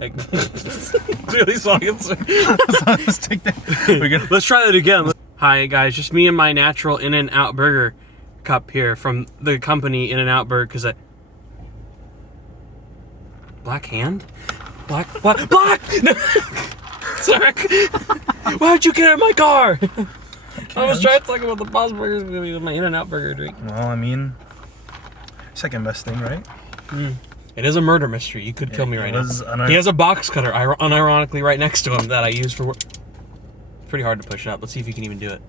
Like, clearly saw it. Let's take that. Let's try that again. Hi guys, just me and my natural In-N-Out burger cup here from the company In-N-Out Burger, because Black Hand? Black! Sorry. Why'd you get in my car? I was trying to talk about the Bob's Burgers with my In-N-Out burger drink. Well, I mean, second best thing, right? It is a murder mystery. You could kill me right now. He has a box cutter, unironically, right next to him that I use for work. It's pretty hard to push up. Let's see if you can even do it.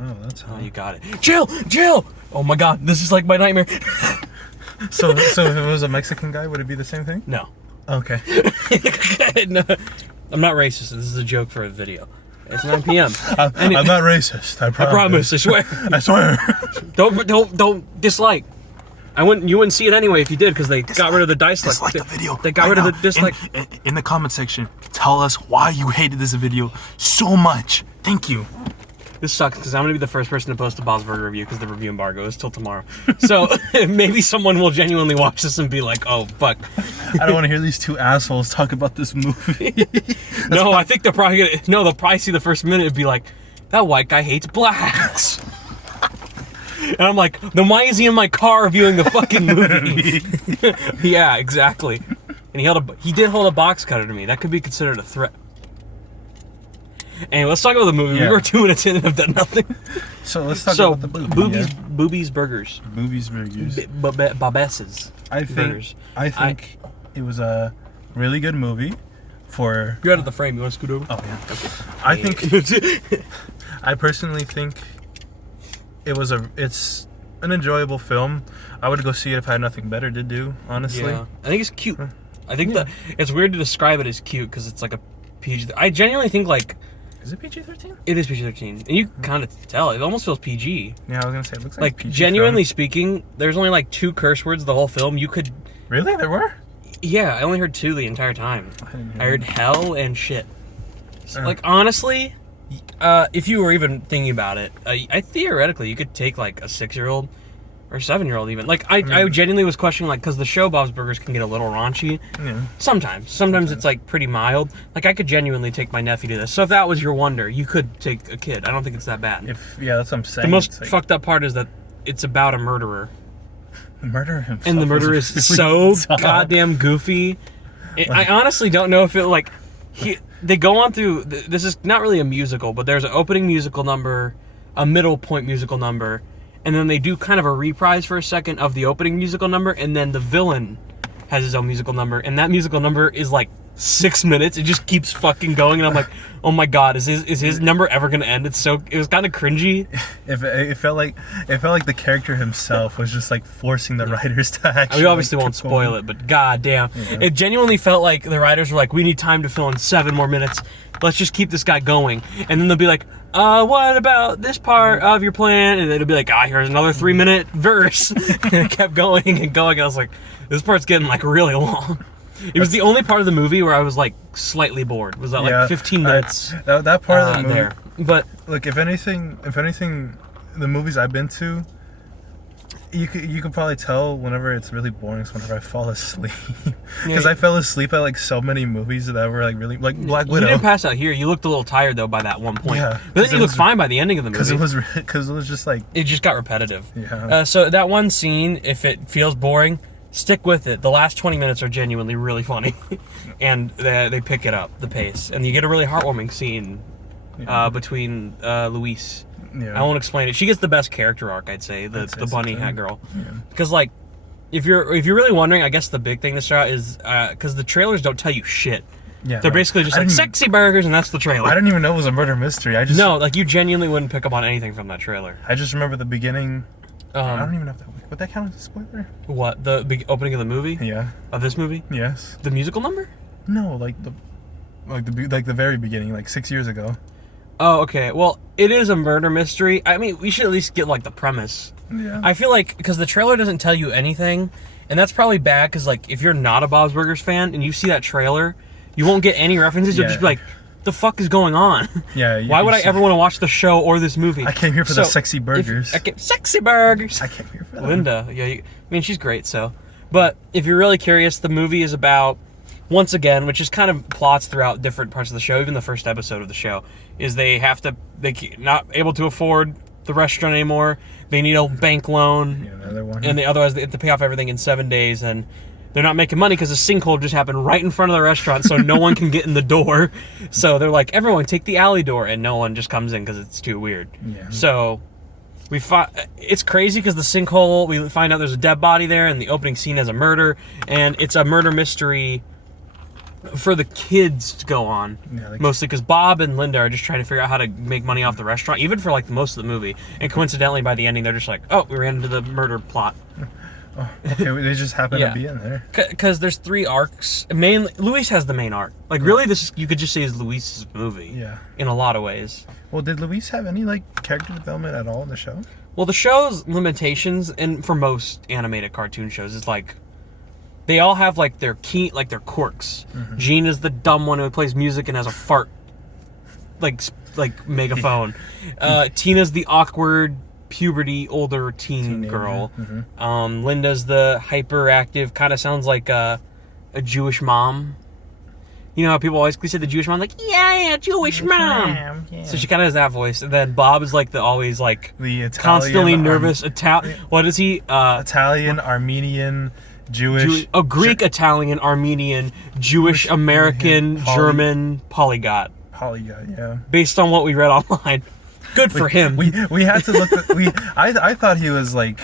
Oh, that's hard. Oh, you got it. Jill! Oh my god, this is like my nightmare. So if it was a Mexican guy, would it be the same thing? No. Okay. No, I'm not racist. This is a joke for a video. It's 9 p.m. I'm not racist. I promise. I swear. I swear. Don't dislike. You wouldn't see it anyway if you did, because they got rid of the dislike. Dislike the video. They got rid of the dislike. In the comment section, tell us why you hated this video so much. Thank you. This sucks because I'm going to be the first person to post a Bob's Burger review because the review embargo is till tomorrow. So maybe someone will genuinely watch this and be like, oh, fuck. I don't want to hear these two assholes talk about this movie. No, I think they're probably going to... No, they'll probably see the first minute and be like, that white guy hates blacks. And I'm like, then why is he in my car reviewing the fucking movie? Yeah, exactly. And he did hold a box cutter to me. That could be considered a threat. Anyway, let's talk about the movie. Yeah. We were 2 minutes in and have done nothing. So let's talk about the movie. Boobies Burgers. Boobies Burgers. Bobesses. I think it was a really good movie for... You're out of the frame. You want to scoot over? Oh, yeah. Okay. I personally think it's an enjoyable film. I would go see it if I had nothing better to do, honestly. Yeah. I think it's cute. I think that it's weird to describe it as cute because it's like a PG. I genuinely think like... Is it PG-13? It is PG-13. And you kind of tell. It almost feels PG. Yeah, I was going to say, it looks like PG genuinely speaking, there's only like 2 curse words the whole film. You could... Really? There were? Yeah, I only heard 2 the entire time. I heard hell and shit. So, like, honestly, if you were even thinking about it, I theoretically, you could take like a 6-year-old or 7-year-old even. Like, I genuinely was questioning, like, because the show Bob's Burgers can get a little raunchy. Yeah. Sometimes it's, like, pretty mild. Like, I could genuinely take my nephew to this. So if that was your wonder, you could take a kid. I don't think it's that bad. Yeah, that's what I'm saying. The most fucked up part is that it's about a murderer. The murderer himself. And the murderer is so goddamn goofy. I honestly don't know if it, like... They go on through... This is not really a musical, but there's an opening musical number, a middle point musical number, and then they do kind of a reprise for a second of the opening musical number, and then the villain has his own musical number, and that musical number is like 6 minutes. It just keeps fucking going, and I'm like, oh my god, is his number ever gonna end? It was kind of cringy. It felt like the character himself was just like forcing the writers to actually... We obviously won't spoil it, but goddamn, it genuinely felt like the writers were like, we need time to fill in 7 more minutes. Let's just keep this guy going, and then they'll be like, what about this part of your plan? And it'll be like, here's another 3-minute verse. And it kept going and going. I was like, this part's getting like really long. It was the only part of the movie where I was like slightly bored. Was that like 15 minutes? That part of the movie. There. But look, if anything, the movies I've been to, you can probably tell whenever it's really boring is whenever I fall asleep. Because I fell asleep at like so many movies that were like really, like Black Widow. You didn't pass out here. You looked a little tired though by that one point. Yeah, but then you looked fine by the ending of the movie. Because it was just like... It just got repetitive. Yeah. So that one scene, if it feels boring, stick with it. The last 20 minutes are genuinely really funny. And they pick it up, the pace. And you get a really heartwarming scene between Luis. Yeah. I won't explain it. She gets the best character arc, I'd say, the bunny hat girl. Because like, if you're really wondering, I guess the big thing to start is because the trailers don't tell you shit. Yeah, they're basically just like sexy burgers, and that's the trailer. I didn't even know it was a murder mystery. Like you genuinely wouldn't pick up on anything from that trailer. I just remember the beginning. I don't even know if would that count as a spoiler. What, the big opening of the movie? Yeah. Of this movie? Yes. The musical number? No, like the very beginning, like 6 years ago. Oh, okay. Well, it is a murder mystery. I mean, we should at least get like the premise. Yeah. I feel like because the trailer doesn't tell you anything, and that's probably bad because like if you're not a Bob's Burgers fan and you see that trailer, you won't get any references. You'll just be like, the fuck is going on? Yeah. Why would I ever want to watch the show or this movie? I came here for the sexy burgers. Sexy burgers. I came here for Linda. Yeah. I mean, she's great. So, But if you're really curious, the movie is about, once again, which is kind of plots throughout different parts of the show, even the first episode of the show, is they're not able to afford the restaurant anymore. They need a bank loan. Yeah, another one. And otherwise they have to pay off everything in 7 days, and they're not making money because a sinkhole just happened right in front of the restaurant, so no one can get in the door. So they're like, everyone take the alley door, and no one just comes in because it's too weird. Yeah. So it's crazy because the sinkhole, we find out there's a dead body there, and the opening scene has a murder, and it's a murder mystery for the kids to go on, mostly because Bob and Linda are just trying to figure out how to make money off the restaurant, even for like most of the movie. And coincidentally, by the ending, they're just like, "Oh, we ran into the murder plot." Oh, okay, they just happen to be in there. Because there's 3 arcs. Mainly, Luis has the main arc. Like, really, you could just say is Luis's movie. Yeah. In a lot of ways. Well, did Luis have any like character development at all in the show? Well, the show's limitations, and for most animated cartoon shows, is like they all have like their quirks. Mm-hmm. Gene is the dumb one who plays music and has a fart like megaphone. Tina's the awkward puberty older teen girl. Mm-hmm. Linda's the hyperactive, kind of sounds like a Jewish mom. You know how people always say the Jewish mom, like, yeah, Jewish mom. Yeah. So she kind of has that voice. And then Bob is like the Italian, constantly nervous Italian. What is he? Italian, Armenian, Jewish. Greek, Italian, Armenian, Jewish, American, German, polyglot. Polyglot, yeah. Based on what we read online. Good for him. We had to look. I thought he was like.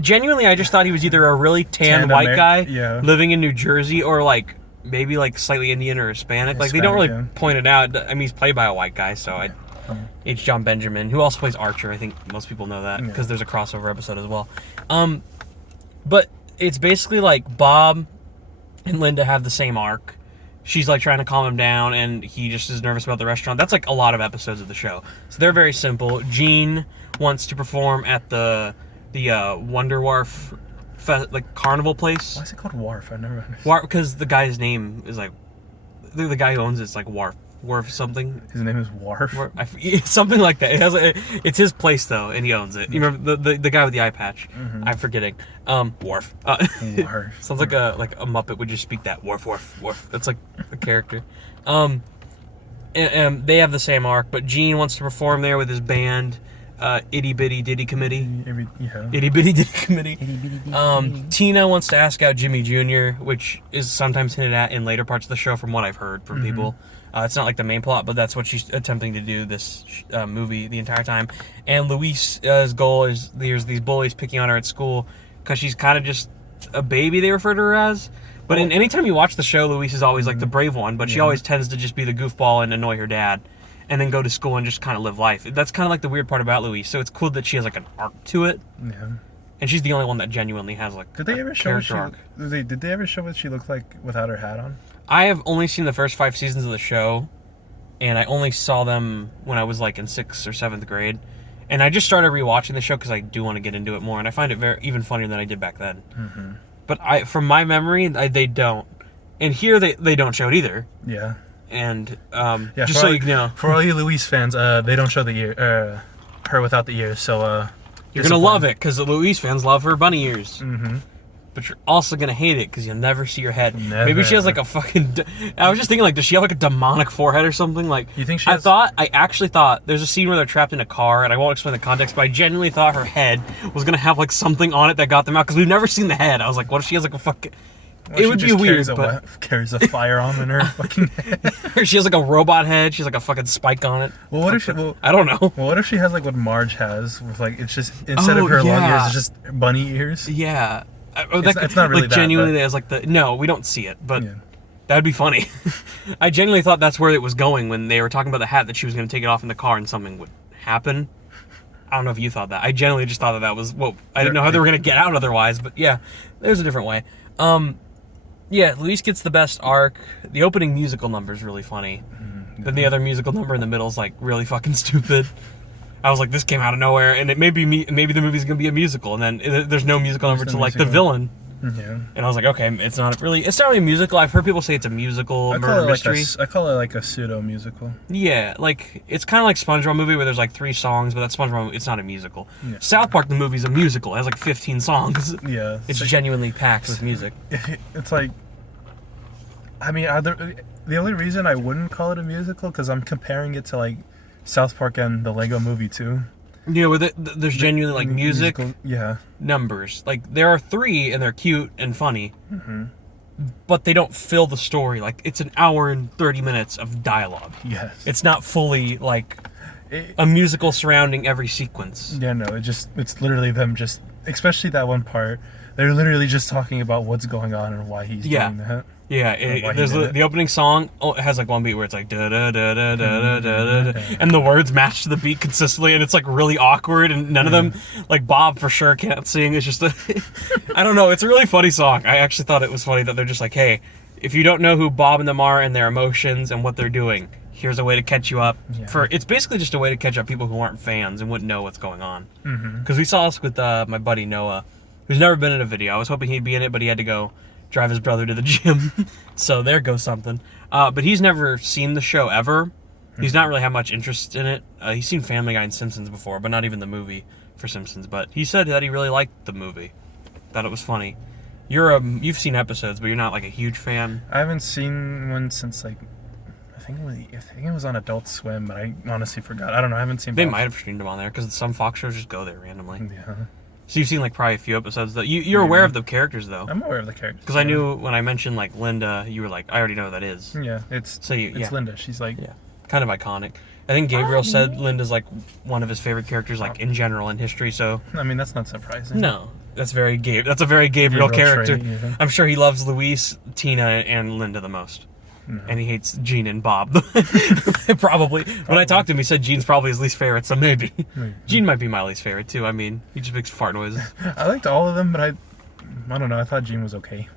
Genuinely, I just thought he was either a really tan white guy living in New Jersey, or like maybe like slightly Indian or Hispanic. Like they don't really point it out. I mean, he's played by a white guy, so it's John Benjamin, who also plays Archer. I think most people know that because there's a crossover episode as well. But it's basically like Bob and Linda have the same arc. She's like trying to calm him down, and he just is nervous about the restaurant. That's like a lot of episodes of the show. So they're very simple. Gene wants to perform at the Wonder Wharf carnival place. Why is it called Wharf? I never understood. Wharf, because the guy's name is like the guy who owns it's like Wharf something. His name is Wharf. Something like that. It's his place though, and he owns it. You remember the guy with the eye patch? Mm-hmm. I'm forgetting. Wharf. Wharf. Sounds like a Muppet would just speak that. Wharf. That's like a character. And they have the same arc, but Gene wants to perform there with his band. Itty Bitty Diddy Committee. Itty Bitty Diddy Committee. Tina wants to ask out Jimmy Jr., which is sometimes hinted at in later parts of the show from what I've heard from people. It's not like the main plot, but that's what she's attempting to do this movie the entire time. And Luis's goal is there's these bullies picking on her at school because she's kind of just a baby, they refer to her as. But anytime you watch the show, Luis is always like the brave one, but she always tends to just be the goofball and annoy her dad. And then go to school and just kind of live life. That's kind of like the weird part about Luis. So it's cool that she has like an arc to it. Yeah. And she's the only one that genuinely has like Did they ever show what she looked like without her hat on? I have only seen the first 5 seasons of the show, and I only saw them when I was like in 6th or 7th grade. And I just started rewatching the show because I do want to get into it more, and I find it even funnier than I did back then. Mm-hmm. But from my memory, they don't. And here they don't show it either. Yeah. And just so you know, for all you Luis fans, they don't show the ear, her without the ears. So you're gonna love it because the Luis fans love her bunny ears. Mm-hmm. But you're also gonna hate it because you'll never see her head. Never. Maybe she has like a fucking. I was just thinking, like, does she have like a demonic forehead or something? Like, you think she? I actually thought there's a scene where they're trapped in a car, and I won't explain the context, but I genuinely thought her head was gonna have like something on it that got them out because we've never seen the head. I was like, what if she has like a fucking. Well, it would be weird, but carries a firearm in her fucking head. Or she has like a robot head. She has like a fucking spike on it. Well, what if she? Well, I don't know. Well, what if she has like what Marge has, with like it's just instead of her long ears, it's just bunny ears. Yeah, it's not really like, genuinely. There's like no, we don't see it, but that'd be funny. I genuinely thought that's where it was going when they were talking about the hat, that she was going to take it off in the car and something would happen. I don't know if you thought that. I genuinely just thought that was I didn't know how they were going to get out otherwise, but yeah, there's a different way. Yeah, Luis gets the best arc. The opening musical number is really funny. Mm-hmm. Then the other musical number in the middle is like really fucking stupid. I was like, this came out of nowhere, and it maybe the movie's gonna be a musical, and then there's no musical number to like the villain. Yeah. And I was like, okay, it's not really a musical. I've heard people say it's a musical murder mystery. I call it like a pseudo musical. Yeah, like it's kind of like SpongeBob movie where there's like 3 songs, but that SpongeBob it's not a musical. Yeah. South Park the movie's a musical. It has like 15 songs. Yeah. It's genuinely packed with music. It's like, I mean, the only reason I wouldn't call it a musical because I'm comparing it to like South Park and the Lego Movie too. You know, where there's genuinely like music, yeah, numbers. Like there are 3 and they're cute and funny, but they don't fill the story. Like it's an hour and 30 minutes of dialogue. Yes, it's not fully like a musical surrounding every sequence. Yeah, no, it's literally them just, especially that one part. They're literally just talking about what's going on and why he's doing that. Yeah, there's the opening song. Oh, it has like one beat where it's like da da da da da da da da, and the words match to the beat consistently, and it's like really awkward. And none of them, like Bob for sure can't sing. It's just I don't know. It's a really funny song. I actually thought it was funny that they're just like, hey, if you don't know who Bob and them are and their emotions and what they're doing, here's a way to catch you up. Yeah. It's basically just a way to catch up people who aren't fans and wouldn't know what's going on. Because we saw this with my buddy Noah, who's never been in a video. I was hoping he'd be in it, but he had to go drive his brother to the gym. So there goes something. But he's never seen the show ever. He's not really had much interest in it. He's seen Family Guy and Simpsons before, but not even the movie for Simpsons. But he said that he really liked the movie, thought it was funny. You've seen episodes, but you're not like a huge fan. I haven't seen one since like I think it was on Adult Swim, but I honestly forgot. I don't know. I haven't seen. They might have streamed them on there because some Fox shows just go there randomly. Yeah. So you've seen like probably a few episodes though. You're aware of the characters though. I'm aware of the characters. Because I knew when I mentioned like Linda, you were like, I already know who that is. Yeah, it's Linda. She's like kind of iconic. I think Gabriel said Linda's like one of his favorite characters like in general in history. So I mean that's not surprising. No, that's very That's a very Gabriel character. Trait, yeah. I'm sure he loves Luis, Tina, and Linda the most. No. And he hates Gene and Bob. Probably. When I talked to him, he said Gene's probably his least favorite, so maybe. Gene might be my least favorite, too. I mean, he just makes fart noises. I liked all of them, but I don't know. I thought Gene was okay.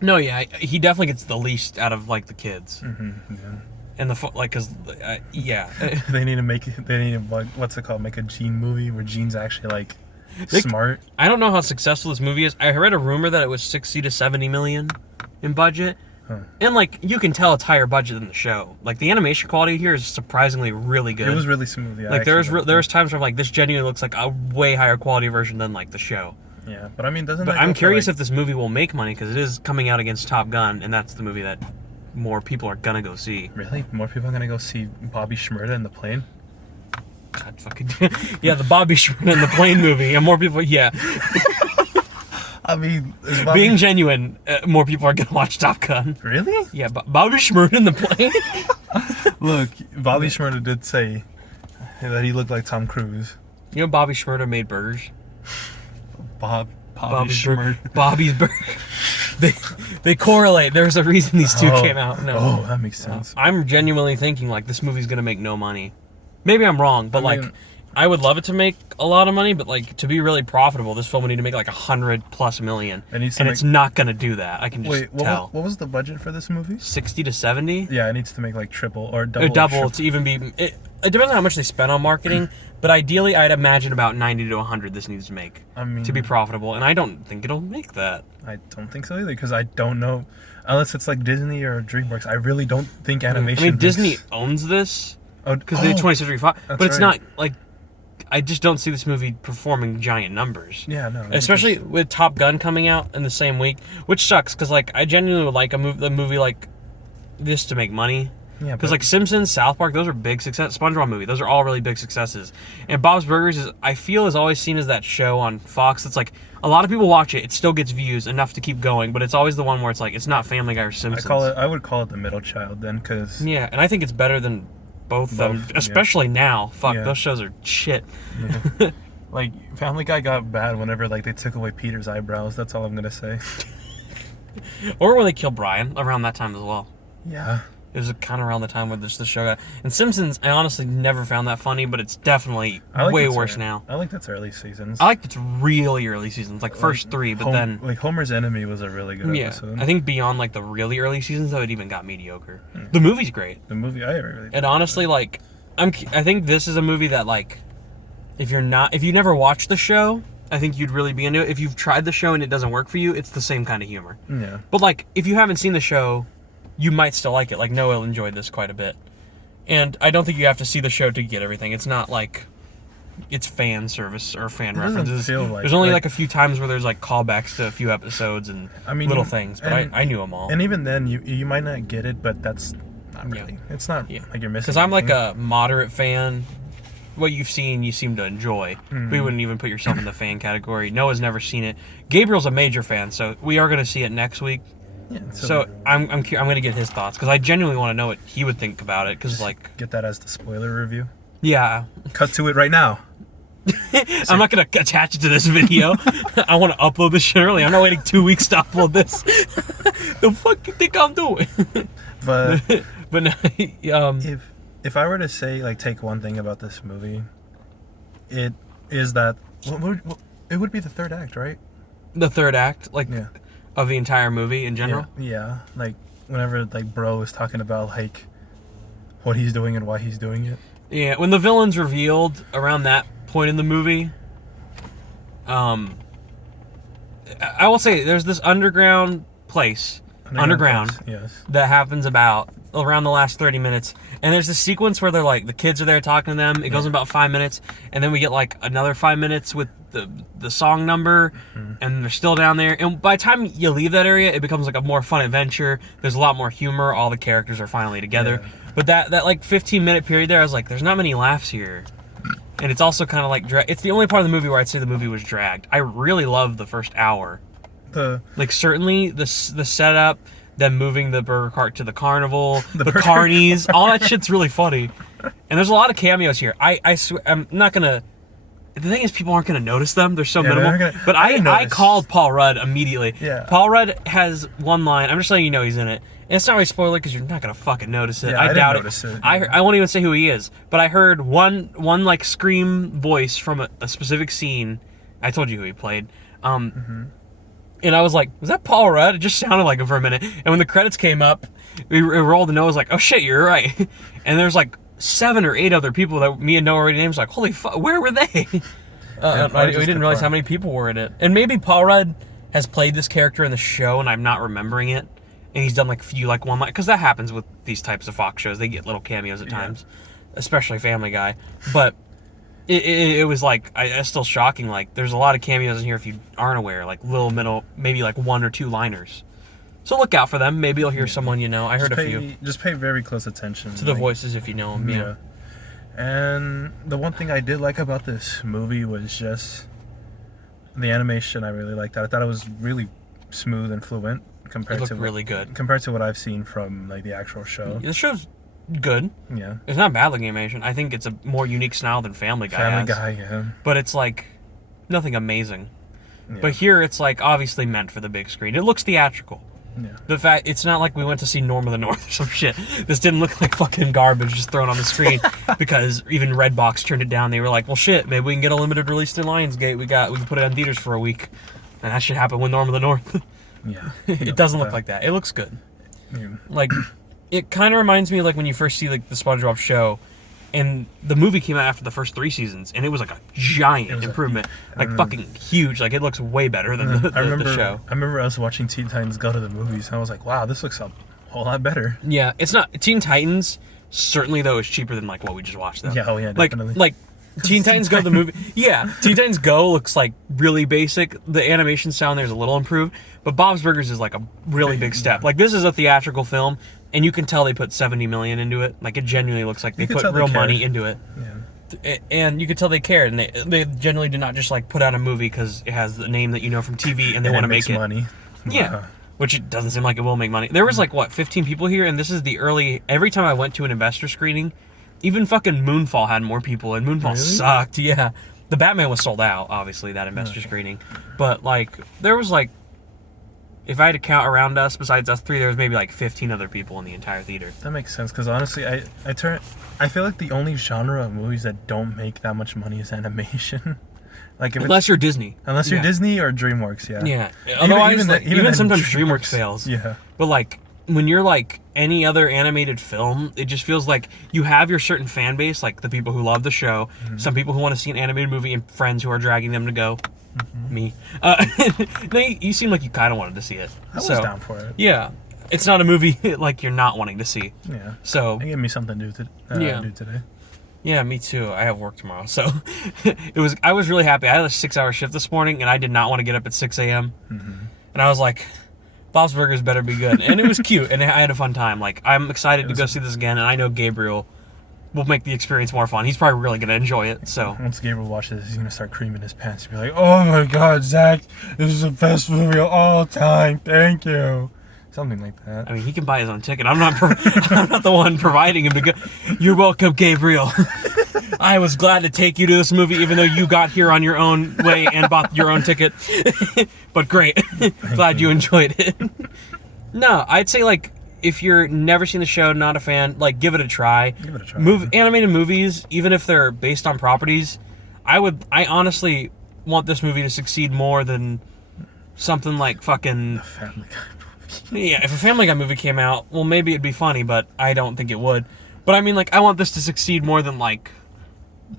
No, yeah. He definitely gets the least out of, like, the kids. Yeah. And because, yeah. They need to, like, what's it called? Make a Gene movie where Gene's actually, like, smart. I don't know how successful this movie is. I read a rumor that it was 60 to 70 million in budget. Huh. And, like, you can tell it's higher budget than the show. Like, the animation quality here is surprisingly really good. It was really smooth, yeah. Like, there's times where I'm like, this genuinely looks like a way higher quality version than, like, the show. Yeah, but I mean, I'm curious if this movie will make money, because it is coming out against Top Gun, and that's the movie that more people are gonna go see. Really? More people are gonna go see Bobby Shmurda in the plane? God fucking... Yeah, the Bobby Shmurda in the plane movie, and more people... Yeah. I mean, being genuine, more people are gonna watch Top Gun. Really? Yeah, Bobby Shmurda in the plane. Look, Bobby Shmurda did say that he looked like Tom Cruise. You know, Bobby Shmurda made burgers. Bobby Shmurda. Bobby's burgers. They correlate. There's a reason these two came out. No. Oh, that makes sense. I'm genuinely thinking like this movie's gonna make no money. Maybe I'm wrong, but I would love it to make a lot of money, but like to be really profitable, this film would need to make like 100+ million, and it's not gonna do that. I can just tell. What was the budget for this movie? 60 to 70. Yeah, it needs to make like triple or double. Double to even be. It depends on how much they spend on marketing, but ideally, I'd imagine about 90 to 100. This needs to make to be profitable, and I don't think it'll make that. I don't think so either because I don't know, unless it's like Disney or DreamWorks. I really don't think animation. I mean, Disney owns this because they did 20th Century Fox, but it's not like. I just don't see this movie performing giant numbers. Yeah, no. Especially with Top Gun coming out in the same week, which sucks because like I genuinely would like a movie like this to make money. Yeah. Because like Simpsons, South Park, those are big success. SpongeBob movie, those are all really big successes. And Bob's Burgers I feel is always seen as that show on Fox. It's like a lot of people watch it. It still gets views enough to keep going, but it's always the one where it's like it's not Family Guy or Simpsons. I would call it the middle child then, because yeah, and I think it's better than. Both of them, especially now. Fuck, those shows are shit. Yeah. Like, Family Guy got bad whenever, like, they took away Peter's eyebrows. That's all I'm gonna say. Or when they killed Brian, around that time as well. Yeah. It was kind of around the time where the show got... And Simpsons, I honestly never found that funny, but it's definitely way worse now. I like its early seasons. I liked its really early seasons, like first 3, but then... Like, Homer's Enemy was a really good episode. I think beyond, like, the really early seasons, though, it even got mediocre. The movie's great. The movie, I really... And honestly, like, I think this is a movie that, like, if you never watched the show, I think you'd really be into it. If you've tried the show and it doesn't work for you, it's the same kind of humor. Yeah. But, like, if you haven't seen the show, you might still like it. Like, Noah enjoyed this quite a bit. And I don't think you have to see the show to get everything. It's not like it's fan service or fan references. There's only like a few times where there's like callbacks to a few episodes and little things, but I knew them all. And even then, you might not get it, but that's not really. Yeah. It's not like you're missing. Because I'm like a moderate fan. What you've seen, you seem to enjoy. Mm-hmm. But you wouldn't even put yourself in the fan category. Noah's never seen it. Gabriel's a major fan, so we are going to see it next week. Yeah, so I'm going to get his thoughts because I genuinely want to know what he would think about it. Because like get that as the spoiler review. Yeah. Cut to it right now. I'm not going to attach it to this video. I want to upload this shit early. I'm not waiting 2 weeks to upload this. The fuck you think I'm doing? But no, if I were to say like take one thing about this movie, it is that it would be the third act, right? The third act, like. Yeah. Of the entire movie in general? Yeah. Like, whenever, like, bro is talking about, like, what he's doing and why he's doing it. Yeah, when the villain's revealed around that point in the movie, I will say, there's this underground place, yes, that happens about around the last 30 minutes, and there's this sequence where they're, like, the kids are there talking to them, it goes about 5 minutes, and then we get, like, another 5 minutes with the song number, and they're still down there, and by the time you leave that area, it becomes like a more fun adventure. There's a lot more humor, all the characters are finally together, but that like 15-minute period there, I was like, there's not many laughs here, and it's also kind of like it's the only part of the movie where I'd say the movie was dragged. I really loved the first hour. Like certainly the setup, them moving the burger cart to the carnival, the carnies, all that shit's really funny, and there's a lot of cameos here. I swear, I'm not gonna. The thing is, people aren't going to notice them. They're so minimal. But I called Paul Rudd immediately. Yeah. Paul Rudd has one line. I'm just letting you know he's in it. And it's not really a spoiler because you're not going to fucking notice it. Yeah, I doubt it. I won't even say who he is. But I heard one like scream voice from a specific scene. I told you who he played. And I was like, was that Paul Rudd? It just sounded like him for a minute. And when the credits came up, we rolled and Noah was like, oh shit, you're right. And there's like 7 or 8 other people that me and Noah already named. Like, holy fuck, where were they? We didn't realize how many people were in it. And maybe Paul Rudd has played this character in the show and I'm not remembering it. And he's done like a few like one line, because that happens with these types of Fox shows. They get little cameos at times, especially Family Guy. But it was like, it's still shocking. Like, there's a lot of cameos in here if you aren't aware, like little middle, maybe like 1 or 2 liners. So look out for them. Maybe you'll hear someone you know. I heard a few. Just pay very close attention to the voices if you know them. Yeah. And the one thing I did like about this movie was just the animation. I really liked that. I thought it was really smooth and fluent compared to really good compared to what I've seen from like the actual show. The show's good. Yeah. It's not bad looking animation. I think it's a more unique style than Family Guy. Yeah. But it's like nothing amazing. Yeah. But here it's like obviously meant for the big screen. It looks theatrical. Yeah. The fact it's not like we went to see Norm of the North or some shit. This didn't look like fucking garbage just thrown on the screen because even Redbox turned it down. They were like, well shit, maybe we can get a limited release to Lionsgate. We can put it on theaters for a week. And that should happen with Norm of the North. Yeah. It doesn't look like that. It looks good. Yeah. Like it kind of reminds me of like when you first see like the SpongeBob show. And the movie came out after the first 3 seasons, and it was like a giant improvement, like fucking huge. Like it looks way better than the show. I remember us watching Teen Titans go to the movies, and I was like, "Wow, this looks a whole lot better." Yeah, it's not Teen Titans. Certainly, though, is cheaper than like what we just watched. Though. Yeah, oh yeah, definitely. Like Teen Titans Go the movie. Yeah, Teen Titans Go looks like really basic. The animation style in there is a little improved, but Bob's Burgers is like a really big step. Like this is a theatrical film. And you can tell they put $70 million into it. Like, it genuinely looks like they put real money into it. Yeah. And you could tell they cared. And they generally did not just, like, put out a movie because it has the name that you know from TV and they want to make it. Money. Yeah. Which it doesn't seem like it will make money. There was, like, 15 people here? And this is the early... Every time I went to an investor screening, even fucking Moonfall had more people. And Moonfall sucked. Yeah. The Batman was sold out, obviously, that investor screening. But, like, there was, like... If I had to count around us, besides us 3, there was maybe like 15 other people in the entire theater. That makes sense, because honestly, I feel like the only genre of movies that don't make that much money is animation. Like unless you're Disney. Unless you're Disney or DreamWorks, yeah. Yeah. Otherwise, even sometimes DreamWorks fails. Yeah. But like, when you're like any other animated film, it just feels like you have your certain fan base, like the people who love the show, some people who want to see an animated movie, and friends who are dragging them to go. Me. No, you seem like you kind of wanted to see it. I was down for it. Yeah. It's not a movie like you're not wanting to see. Yeah. So. It gave me something to do today. Yeah, me too. I have work tomorrow, so I was really happy. I had a 6-hour shift this morning, and I did not want to get up at 6 a.m. And I was like, Bob's Burgers better be good, and it was cute, and I had a fun time. Like, I'm excited to go see this again, and I know Gabriel will make the experience more fun. He's probably really gonna enjoy it. So once Gabriel watches this, he's gonna start creaming his pants. He'll be like, "Oh my God, Zach, this is the best movie of all time. Thank you." Something like that. I mean, he can buy his own ticket. I'm not I'm not the one providing him to go. You're welcome, Gabriel. I was glad to take you to this movie, even though you got here on your own way and bought your own ticket. But great. Glad you enjoyed it. No, I'd say, like, if you're never seen the show, not a fan, like, give it a try. Give it a try. Animated movies, even if they're based on properties, I honestly want this movie to succeed more than something like fucking... The Family Guy. Yeah, if a Family Guy movie came out, well, maybe it'd be funny, but I don't think it would. But I mean, like, I want this to succeed more than, like...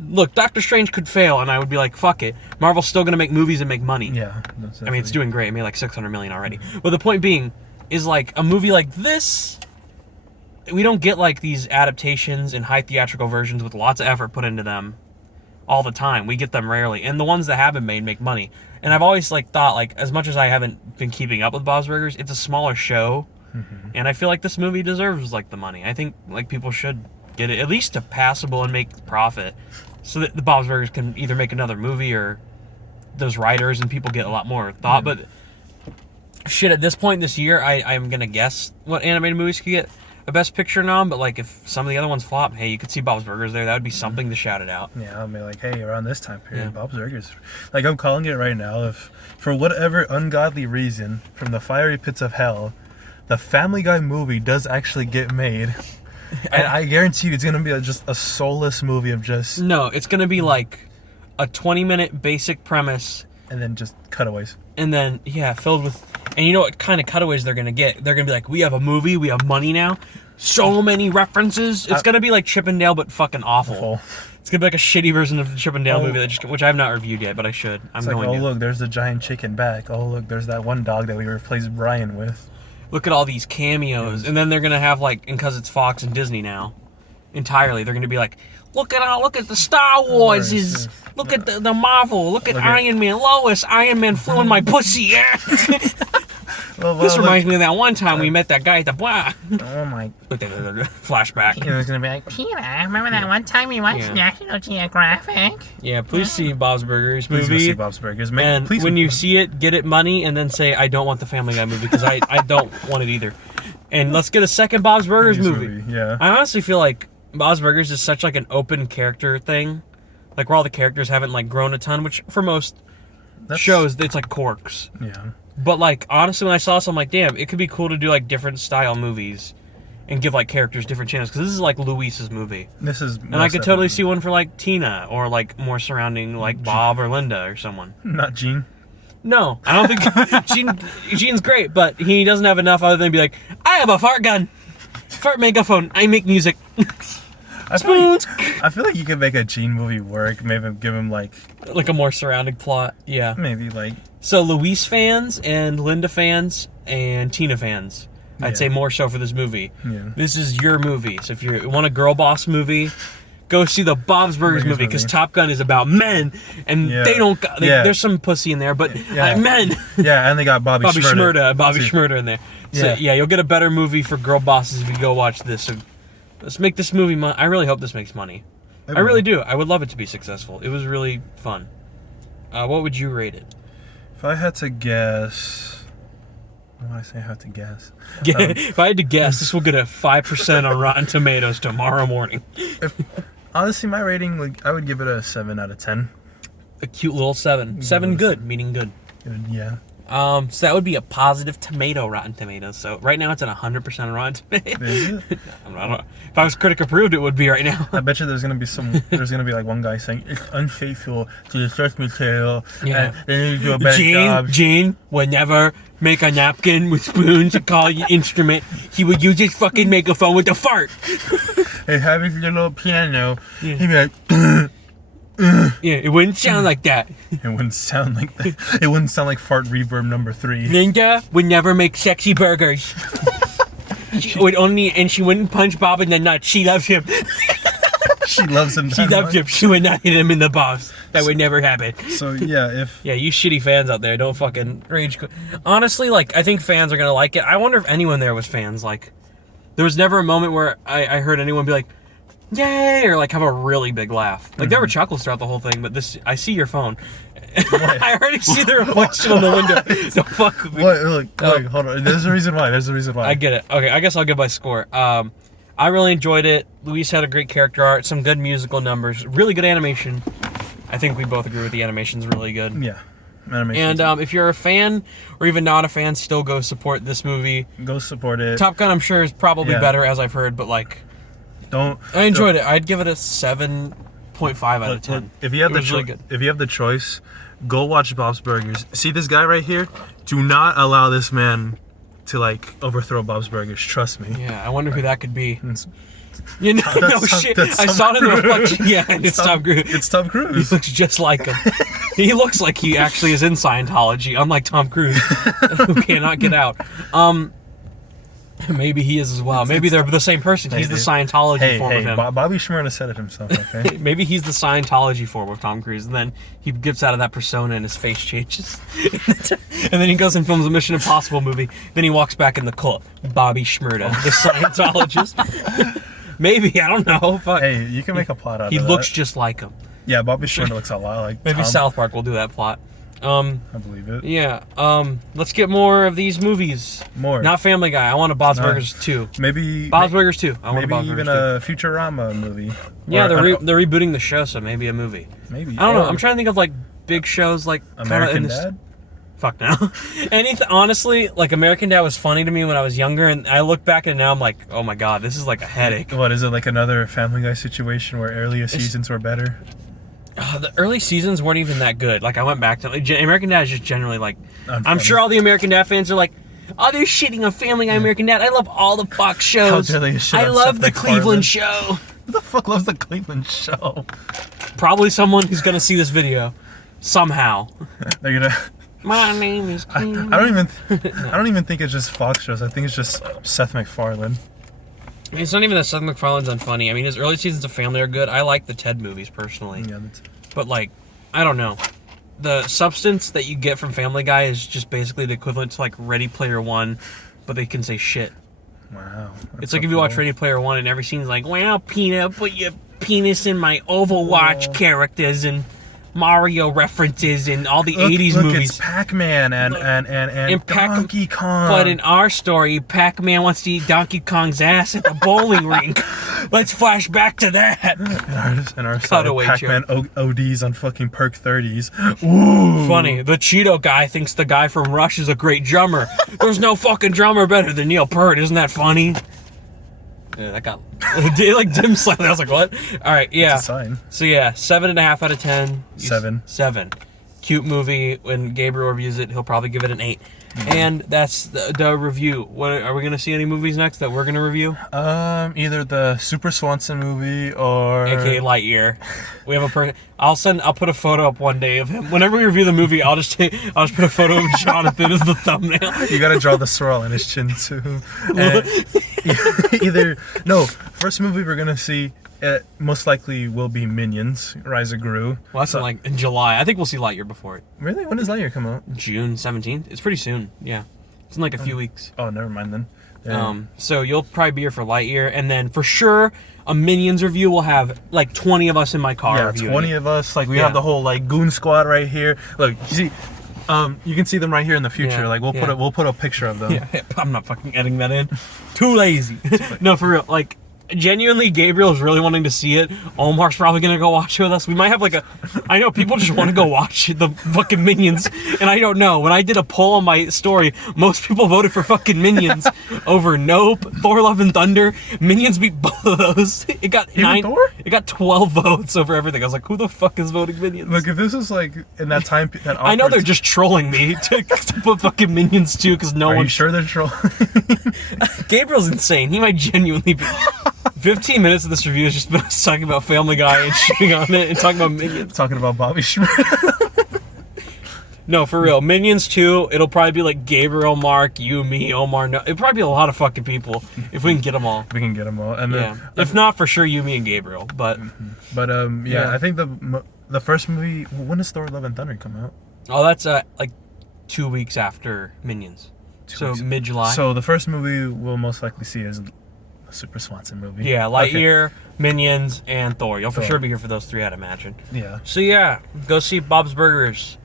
Look, Doctor Strange could fail, and I would be like, fuck it. Marvel's still gonna make movies and make money. Yeah. I mean, it's doing great. It made, like, $600 million already. But the point being is, like, a movie like this... We don't get, like, these adaptations and high theatrical versions with lots of effort put into them all the time. We get them rarely. And the ones that have been made make money. And I've always, like, thought, like, as much as I haven't been keeping up with Bob's Burgers, it's a smaller show. And I feel like this movie deserves, like, the money. I think, like, people should get it at least to passable and make profit so that the Bob's Burgers can either make another movie or those writers and people get a lot more thought. But shit, at this point this year, I'm going to guess what animated movies could get a Best Picture nom, but, like, if some of the other ones flop, hey, you could see Bob's Burgers there. That would be something to shout it out. Yeah, I'll be like, hey, around this time period, Bob's Burgers. Like, I'm calling it right now. If, for whatever ungodly reason, from the fiery pits of hell, the Family Guy movie does actually get made, and I guarantee you it's going to be just a soulless movie of just... No, it's going to be, like, a 20-minute basic premise. And then just cutaways. And then, yeah, filled with... And you know what kind of cutaways they're going to get? They're going to be like, we have a movie, we have money now. So many references. It's going to be like Chippendale, but fucking awful. It's going to be like a shitty version of the Chippendale movie, which I have not reviewed yet, but I should. I'm going to. Oh, look, there's the giant chicken back. Oh, look, there's that one dog that we replaced Brian with. Look at all these cameos. And then they're going to have, like, and because it's Fox and Disney now, entirely, they're going to be like, look at the Star Wars, look at the Marvel, look at Iron Man, Lois, Iron Man flew in my pussy, yeah. This reminds me of that one time we met that guy at the bar. Oh my... Flashback. He was going to be like, Peter, remember that one time we watched National Geographic? Yeah, please see Bob's Burgers movie. Please go see Bob's Burgers. And when you see it, get it money, and then say, I don't want the Family Guy movie, because I don't want it either. And let's get a second Bob's Burgers movie. Yeah. I honestly feel like Bob's Burgers is such, like, an open character thing. Like, where all the characters haven't, like, grown a ton, which for most shows, it's like quirks. Yeah. But, like, honestly, when I saw this, I'm like, damn, it could be cool to do, like, different style movies and give, like, characters different channels. Because this is, like, Luis's movie. And I could totally see one for, like, Tina or, like, more surrounding, like, Bob or Linda or someone. Not Gene? No, I don't think... Gene's great, but he doesn't have enough other than be like, I have a fart gun. Fart megaphone. I make music. I feel like you could make a Gene movie work. Maybe give him, like a more surrounding plot. Yeah. Maybe, like... So, Luis fans and Linda fans and Tina fans, I'd say more so for this movie. Yeah. This is your movie. So, if you want a girl boss movie, go see the Bob's Burgers movie, because Top Gun is about men, and they don't... There's some pussy in there, but men. Yeah, and they got Bobby Shmurda in there. So, yeah, you'll get a better movie for girl bosses if you go watch this. So, let's make this movie... I really hope this makes money. I really do. I would love it to be successful. It was really fun. What would you rate it? If I had to guess... What do I say I have to guess? If I had to guess, this will get a 5% on Rotten Tomatoes tomorrow morning. Honestly, my rating, like, I would give it a 7 out of 10. A cute little 7. 7 good, meaning good. Yeah. So that would be a positive tomato Rotten Tomatoes. So right now it's at 100% on Rotten Tomatoes. If I was critic approved, it would be right now. I bet you there's gonna be like one guy saying it's unfaithful to the source material. Yeah. And they need to do a better job. Gene would never make a napkin with spoons and call it an instrument. He would use his fucking megaphone with a fart. And have his little piano. He'd be like, Yeah, it wouldn't sound like that. It wouldn't sound like that. It wouldn't sound like fart reverb number 3. Linda would never make sexy burgers. She would only, and she wouldn't punch Bob in the nuts. She loves him. She loves him. She loves him. She would not hit him in the balls. That would never happen. So yeah, Yeah, you shitty fans out there, don't fucking rage. Honestly, like, I think fans are gonna like it. I wonder if anyone there was fans. Like, there was never a moment where I heard anyone be like, yay, or like have a really big laugh. Like, there were chuckles throughout the whole thing, but this, I see your phone. I already see the reflection on the window. Don't fuck with me. What? Look, hold on. There's a reason why. I get it. Okay, I guess I'll give my score. I really enjoyed it. Luis had a great character art, some good musical numbers, really good animation. I think we both agree with the animation's really good. Yeah, animation. And if you're a fan or even not a fan, still go support this movie. Go support it. Top Gun, I'm sure, is probably better, as I've heard, but like, I enjoyed it. I'd give it a 7.5 out of 10. If you have if you have the choice, go watch Bob's Burgers. See this guy right here? Do not allow this man to like overthrow Bob's Burgers. Trust me. Yeah, I wonder who that could be. You know, no shit. I saw it in the reflection. Yeah, it's Tom Cruise. It's Tom Cruise. He looks just like him. He looks like he actually is in Scientology, unlike Tom Cruise, who cannot get out. Maybe he is as well. Maybe they're the same person. He's the Scientology form of him. Bobby Shmurda said it himself, okay? Maybe he's the Scientology form of Tom Cruise, and then he gets out of that persona and his face changes. And then he goes and films a Mission Impossible movie. Then he walks back in the cult. Bobby Shmurda, the Scientologist. Maybe, I don't know. Fuck. Hey, you can make a plot out of that. He looks just like him. Yeah, Bobby Shmurda looks a lot like Maybe Tom. South Park will do that plot. I believe it. Yeah. Let's get more of these movies. More. Not Family Guy. I want a Bob's Burgers 2. Maybe Bob's Burgers 2. I want maybe a Bob's even Burgers 2. a Futurama movie. Yeah, they're rebooting the show, so maybe a movie. Maybe. I don't know. I'm trying to think of like big shows like American Dad. Fuck no. Honestly, like American Dad was funny to me when I was younger, and I look back at it now, I'm like, oh my god, this is like a headache. What is it, like another Family Guy situation where earlier seasons were better? The early seasons weren't even that good. Like I went back to American Dad is just generally like. Unfunny. I'm sure all the American Dad fans are like, oh, they're shitting on Family Guy, American Dad. I love all the Fox shows. How dare they shit I on love Seth the Cleveland MacFarlane. show. Who the fuck loves the Cleveland show? Probably someone who's gonna see this video somehow. They're gonna. My name is Cleveland. I don't even think it's just Fox shows. I think it's just Seth MacFarlane. It's not even that Seth MacFarlane's unfunny. I mean, his early seasons of Family are good. I like the Ted movies personally. Yeah, But like, I don't know. The substance that you get from Family Guy is just basically the equivalent to like Ready Player One, but they can say shit. Wow. It's like if you watch Ready Player One and every scene's like, wow, Peanut, put your penis in my Overwatch characters and Mario references and all the 80s look, movies. It's Pac-Man and Donkey Kong. But in our story, Pac-Man wants to eat Donkey Kong's ass at the bowling rink. Let's flash back to that. In our story, Pac-Man ODs on fucking perk 30s. Ooh. Funny, the Cheeto guy thinks the guy from Rush is a great drummer. There's no fucking drummer better than Neil Peart. Isn't that funny? Yeah, that got like dim slightly. I was like, what? All right, yeah. It's a sign. So yeah, 7.5 out of 10. 7. 7. Cute movie. When Gabriel reviews it, he'll probably give it an 8. Mm-hmm. And that's the review. What are we gonna see any movies next that we're gonna review? Either the Super Swanson movie or AKA Lightyear. We have a person. I'll put a photo up one day of him. Whenever we review the movie, I'll just put a photo of Jonathan as the thumbnail. You gotta draw the swirl in his chin too. First movie we're gonna see. Most likely will be Minions, Rise of Gru. Well, that's like in July. I think we'll see Lightyear before it. Really? When does Lightyear come out? June 17th. It's pretty soon. Yeah. It's in like a few weeks. Oh, never mind then. Yeah. So you'll probably be here for Lightyear, and then for sure a Minions review will have like 20 of us in my car. Yeah, 20 of us. Like we have the whole like goon squad right here. Look, you see, you can see them right here in the future. Yeah, like we'll put a picture of them. Yeah, I'm not fucking editing that in. Too lazy. No, for real. Like. Genuinely, Gabriel's really wanting to see it. Omar's probably gonna go watch it with us. We might have like I know people just want to go watch the fucking Minions, and I don't know. When I did a poll on my story, most people voted for fucking Minions over Nope, Thor: Love and Thunder. Minions beat both of those. It got Thor? It got 12 votes over everything. I was like, who the fuck is voting Minions? Look, if this is like in that time, that I know they're just trolling me to put fucking Minions too, because no one. Are you sure they're trolling? Gabriel's insane. He might genuinely be. 15 minutes of this review has just been us talking about Family Guy and shooting on it and talking about Minions. Talking about Bobby Shmurda. No, for real. Minions 2, it'll probably be like Gabriel, Mark, you, me, Omar. No, it'll probably be a lot of fucking people if we can get them all. We can get them all. And Yeah. then, If not, for sure, you, me, and Gabriel. But yeah, I think the first movie. When does Thor: Love and Thunder come out? oh, that's like 2 weeks after Minions. So weeks. mid-July. So the first movie we'll most likely see is a Super Swanson movie. Yeah, Lightyear, Okay. Minions, and Thor. You'll for Thor. sure be here for those three, I'd imagine. Yeah. So yeah, go see Bob's Burgers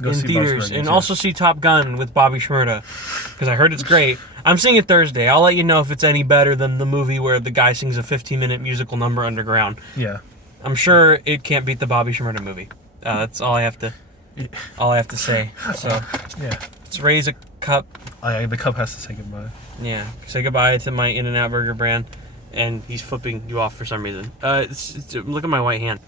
Go in see Bob's theaters, Burgers, and yeah. also see Top Gun with Bobby Shmurda, because I heard it's great. I'm seeing it Thursday. I'll let you know if it's any better than the movie where the guy sings a 15-minute musical number underground. Yeah. I'm sure it can't beat the Bobby Shmurda movie. That's all I have to say. So Yeah. let's raise a cup. The cup has to say goodbye. Yeah, say goodbye to my In-N-Out Burger brand. And he's flipping you off for some reason. Look at my white hand.